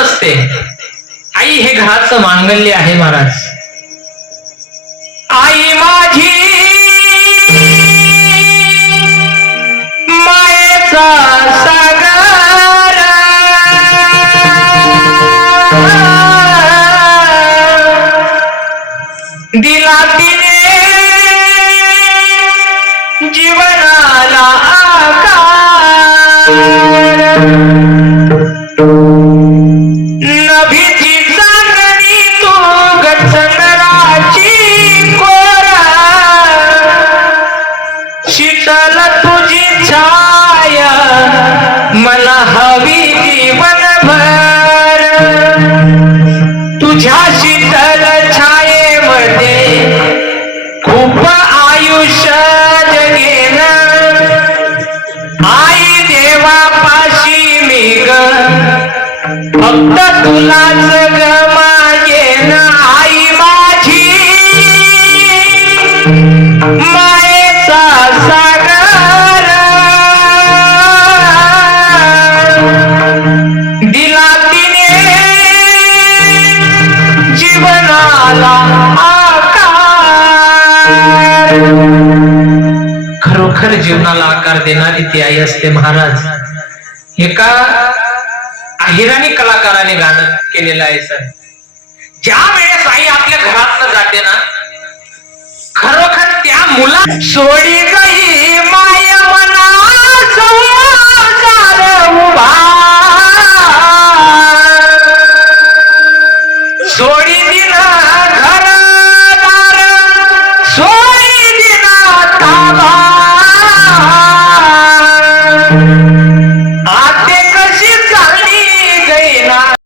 असते. आई हे घराचं मांगल्य आहे महाराज. आई माझी मायेचा सागर, दिला तिने जीवनाला आकार. नभीची चांदणी तू गचंदराची कोरा, शीतल तुझी छाया मला हवी जीवनभर. तुझ्या शीतल छायेमध्ये खूप आयुष्य जगेन. आई देवापाशी मी ग फक्त तुलाच ग मागेन. आई माझी मायेचा सागर, दिला तिने जीवनाला आकार. खरोखर जीवनाला आकार देणारी ती आई असते महाराज. एका अहिराणी कलाकाराने गाणं केलेलं आहे सर. ज्या वेळेस आई आपल्या घरातनं जाते ना, खरोखर त्या मुला सोडी गई माय मना